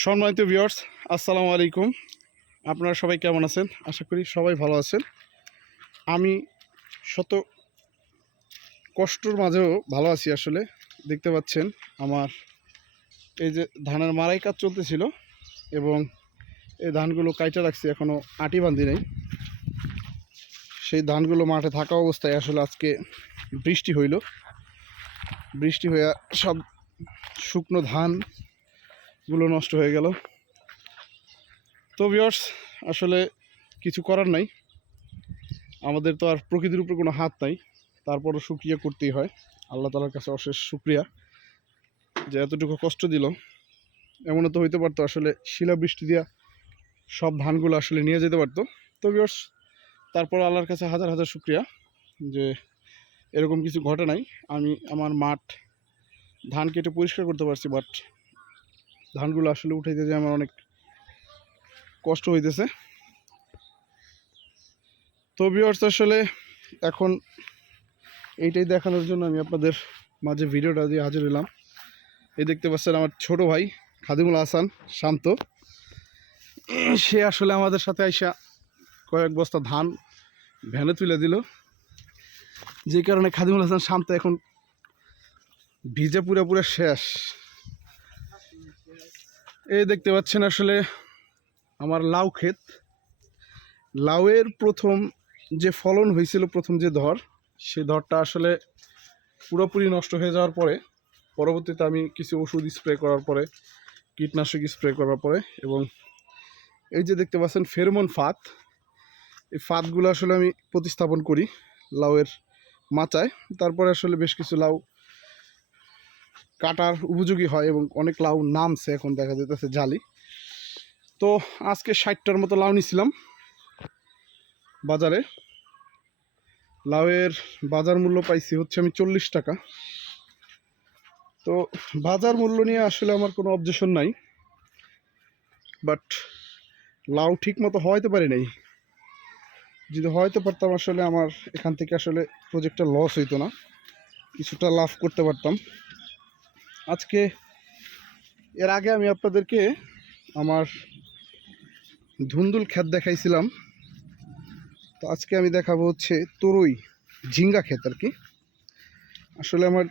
সম্মানিত ভিউয়ার্স আসসালামু আলাইকুম। আপনারা সবাই কেমন আছেন? আশা করি সবাই ভালো আছেন। আমি শত কষ্টর মাঝেও ভালো আছি আসলে। দেখতে পাচ্ছেন আমার এই যে ধানের মারাই কাজ চলতেছিল এবং এই ধানগুলো কাইটা রাখছি এখনও আটি বান্ধি নেই। সেই ধানগুলো মাঠে থাকা অবস্থায় আসলে আজকে বৃষ্টি হইল। বৃষ্টি হয়ে সব শুকনো ধান গুলো নষ্ট হয়ে গেল। তো ভিওর্স আসলে কিছু করার নাই। আমাদের তো আর প্রকৃতির উপর কোনো হাত নাই। তারপরও সুক্রিয়া করতেই হয়। আল্লাহ তালার কাছে অশেষ সুক্রিয়া যে এতটুকু কষ্ট দিল। এমনও তো হইতে পারতো, আসলে শিলাবৃষ্টি দিয়া সব ধানগুলো আসলে নিয়ে যেতে পারতো। তো ভিওর্স তারপর আল্লাহর কাছে হাজার হাজার শুক্রিয়া যে এরকম কিছু ঘটে নাই। আমি আমার মাঠ ধান কেটে পরিষ্কার করতে পারছি বাট ধানগুলো আসলে উঠাইতে যে আমার অনেক কষ্ট হইতেছে। তো ভিউয়ার্স আসলে এখন এইটাই দেখানোর জন্য আমি আপনাদের মাঝে ভিডিওটা দিয়ে হাজির হলাম। এই দেখতে পাচ্ছেন আমার ছোট ভাই খাদিমুল হাসান, শান্ত। সে আসলে আমাদের সাথে আইসা কয়েক বস্তা ধান ভ্যানে তুলে দিল। যে কারণে খাদিমুল হাসান, শান্ত এখন ভিজে পুরো পুরো শেষ। এই দেখতে পাচ্ছেন আসলে আমার লাউ ক্ষেত। লাউয়ের প্রথম যে ফলন হয়েছিল, প্রথম যে ধর, সে ধরটা আসলে পুরোপুরি নষ্ট হয়ে যাওয়ার পরে, পরবর্তীতে আমি কিছু ওষুধ স্প্রে করার পরে, কীটনাশক স্প্রে করার পরে এবং এই যে দেখতে পাচ্ছেন ফেরমন ফাত এই ফাতগুলো আসলে আমি প্রতিস্থাপন করি লাউয়ের মাচায়। তারপরে আসলে বেশ কিছু লাউ কাটার উপযোগী হয় এবং অনেক লাউ নামছে এখন, দেখা যেতেছে জালি। তো আজকে ষাটটার মতো লাউ নিছিলাম বাজারে। লাউয়ের বাজার মূল্য পাইছি হচ্ছে আমি চল্লিশ টাকা। তো বাজার মূল্য নিয়ে আসলে আমার কোনো অবজেশন নাই। বাট লাউ ঠিক মতো হয়তে পারি নাই। যদি হয়তো পারতাম আসলে আমার এখান থেকে আসলে প্রজেক্টটা লস হইতো না। কিছুটা লাভ করতে পারতাম। আজকে এর আগে আমি আপনাদেরকে আমার ধুন্দুল ক্ষেত দেখাইছিলাম। তো আজকে আমি দেখাবো হচ্ছে তরুই ঝিঙ্গা ক্ষেত আর কি। আসলে আমার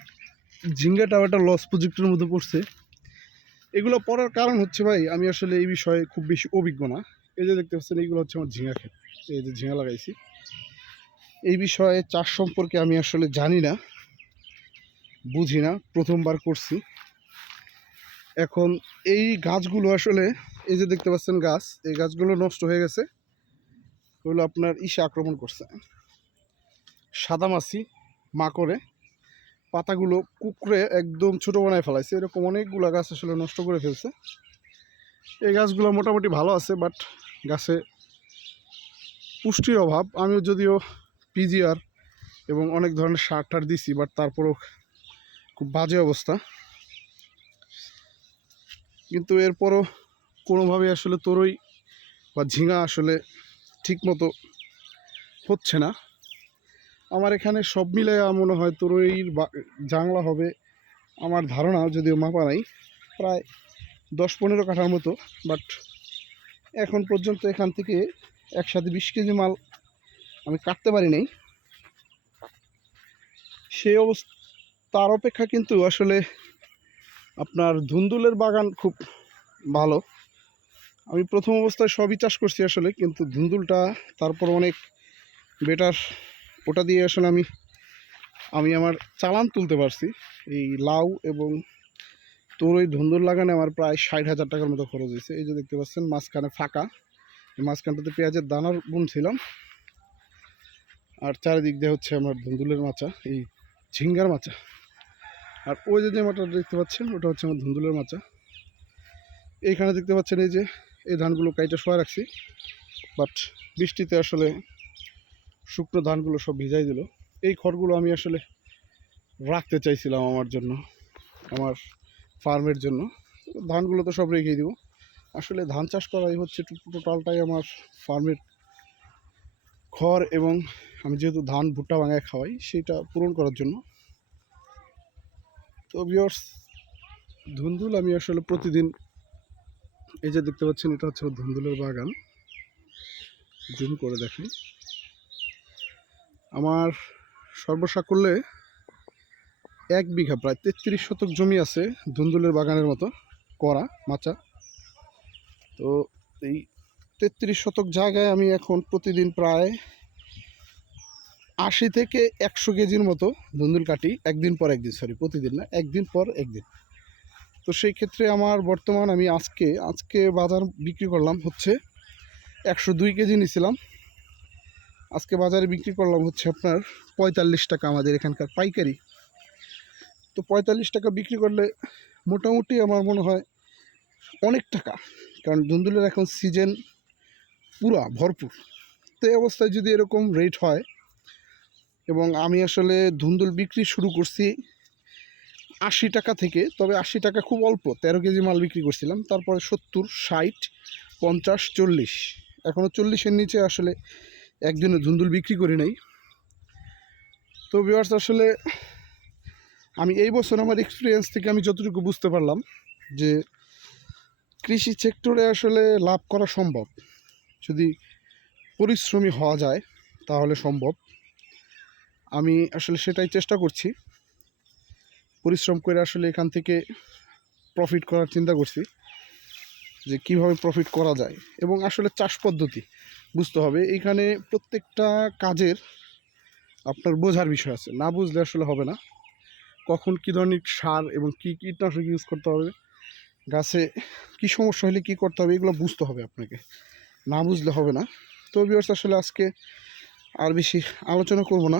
ঝিঙ্গাটাও একটা লস প্রজেক্টের মধ্যে পড়ছে। এগুলো পড়ার কারণ হচ্ছে ভাই, আমি আসলে এই বিষয়ে খুব বেশি অভিজ্ঞ না। এই যে দেখতে পাচ্ছেন এইগুলো হচ্ছে আমার ঝিঙ্গা ক্ষেত। এই যে ঝিঙ্গা লাগাইছি। এই বিষয়ে চাষ সম্পর্কে আমি আসলে জানি না। বুঝি না, প্রথমবার করছি। এখন এই গাছগুলো আসলে, এই যে দেখতে পাচ্ছেন গাছ, এই গাছগুলো নষ্ট হয়ে গেছে। ওগুলো আপনার ইসে আক্রমণ করছে। সাদামাছি মাকড়ে, পাতাগুলো কুকড়ে একদম ছোট বানায় ফেলাইছে। এরকম অনেকগুলো গাছ আসলে নষ্ট করে ফেলছে। এই গাছগুলো মোটামুটি ভালো আছে, বাট গাছে পুষ্টির অভাব। আমিও যদিও পিজিআর এবং অনেক ধরনের সার টার দিছি, বাট তারপরেও খুব বাজে অবস্থা। কিন্তু এরপরও কোনোভাবে আসলে তরই বা ঝিঙা আসলে ঠিকমতো হচ্ছে না। আমার এখানে সব মিলে মনে হয় তরইর জাংলা হবে আমার ধারণা, যদিও মাপা নাই। প্রায় দশ পনেরো কাঠার মতো, বাট এখন পর্যন্ত এখান থেকে একসাথে বিশ কেজি মাল আমি কাটতে পারি নাই। সেই অবস্থা তার অপেক্ষা কিন্তু আসলে আপনার ধুন্দুলের বাগান খুব ভালো। আমি প্রথম অবস্থায় সবই চাষ করছি আসলে, কিন্তু ধুন্দুলটা তারপর অনেক বেটার ওটা দিয়ে আসলে আমি আমি আমার চালান তুলতে পারছি। এই লাউ এবং তোর ওই ধুন্দুল লাগানে আমার প্রায় ষাট হাজার টাকার মতো খরচ হয়েছে। এই যে দেখতে পাচ্ছেন, মাঝখানে ফাঁকা। মাঝখানটাতে পেঁয়াজের দানার বুনছিলাম আর চারিদিক দিয়ে হচ্ছে আমার ধুন্দুলের মাচা, এই ঝিঙ্গার মাচা। আর ওই যে যে মাটা দেখতে পাচ্ছেন, ওটা হচ্ছে আমার ধুন্দুলের মাচা। এইখানে দেখতে পাচ্ছেন এই যে, এই ধানগুলো কাইটে শোয়া রাখছি। বাট বৃষ্টিতে আসলে শুকনো ধানগুলো সব ভিজাই দিল। এই খড়গুলো আমি আসলে রাখতে চাইছিলাম আমার জন্য, আমার ফার্মের জন্য। ধানগুলো তো সব রেখেই দিব। আসলে ধান চাষ করাই হচ্ছে টোটালটাই আমার ফার্মের খড় এবং আমি যেহেতু ধান ভুট্টা ভাঙায় খাওয়াই সেটা পূরণ করার জন্য তো বিয়র্স ধুন্দুল, আমি আসলে প্রতিদিন এই যে দেখতে পাচ্ছেন, এটা হচ্ছে ধুন্দুলের বাগান। জুম করে দেখেন আমার সর্বসাকুল্যে এক বিঘা, প্রায় তেত্রিশ শতক জমি আছে ধুন্দুলের বাগানের মতো, করা, মাচা। তো এই তেত্রিশ শতক জায়গায় আমি এখন প্রতিদিন প্রায় আশি থেকে একশো কেজির মতো ধুন্দুল কাটি একদিন পর একদিন সরি প্রতিদিন না, একদিন পর একদিন। তো সেই ক্ষেত্রে আমার বর্তমান আমি আজকে আজকে বাজার বিক্রি করলাম হচ্ছে একশো দুই কেজি নিয়েছিলাম আজকে বাজারে বিক্রি করলাম হচ্ছে আপনার পঁয়তাল্লিশ টাকা আমাদের এখানকার পাইকারি। তো পঁয়তাল্লিশ টাকা বিক্রি করলে মোটামুটি আমার মনে হয় অনেক টাকা, কারণ ধুন্দুলের এখন সিজন পুরা ভরপুর। তো এই অবস্থায় যদি এরকম রেট হয় এবং আমি আসলে ধুন্দুল বিক্রি শুরু করছি আশি টাকা থেকে, তবে আশি টাকা খুব অল্প, তেরো কেজি মাল বিক্রি করছিলাম, তারপরে সত্তর, ষাট, পঞ্চাশ, চল্লিশ। এখনও চল্লিশের নিচে আসলে একদিনও ধুন্দুল বিক্রি করি নাই। তো ভিউয়ার্স আসলে আমি এই বছর আমার এক্সপিরিয়েন্স থেকে আমি যতটুকু বুঝতে পারলাম যে কৃষি সেক্টরে আসলে লাভ করা সম্ভব। যদি পরিশ্রমী হওয়া যায়, তাহলে সম্ভব। আমি আসলে সেটাই চেষ্টা করছি। পরিশ্রম করে আসলে এখান থেকে প্রফিট করার চিন্তা করছি, যে কীভাবে প্রফিট করা যায় এবং আসলে চাষ পদ্ধতি বুঝতে হবে। এখানে প্রত্যেকটা কাজের আপনার বোঝার বিষয় আছে, না বুঝলে আসলে হবে না। কখন কী ধরনের সার এবং কী কীটনাশক ইউজ করতে হবে, গাছে কী সমস্যা হলে কী করতে হবে, এগুলো বুঝতে হবে আপনাকে। না বুঝলে হবে না। তো বিয়ার্স আসলে আজকে আর বেশি আলোচনা করব না।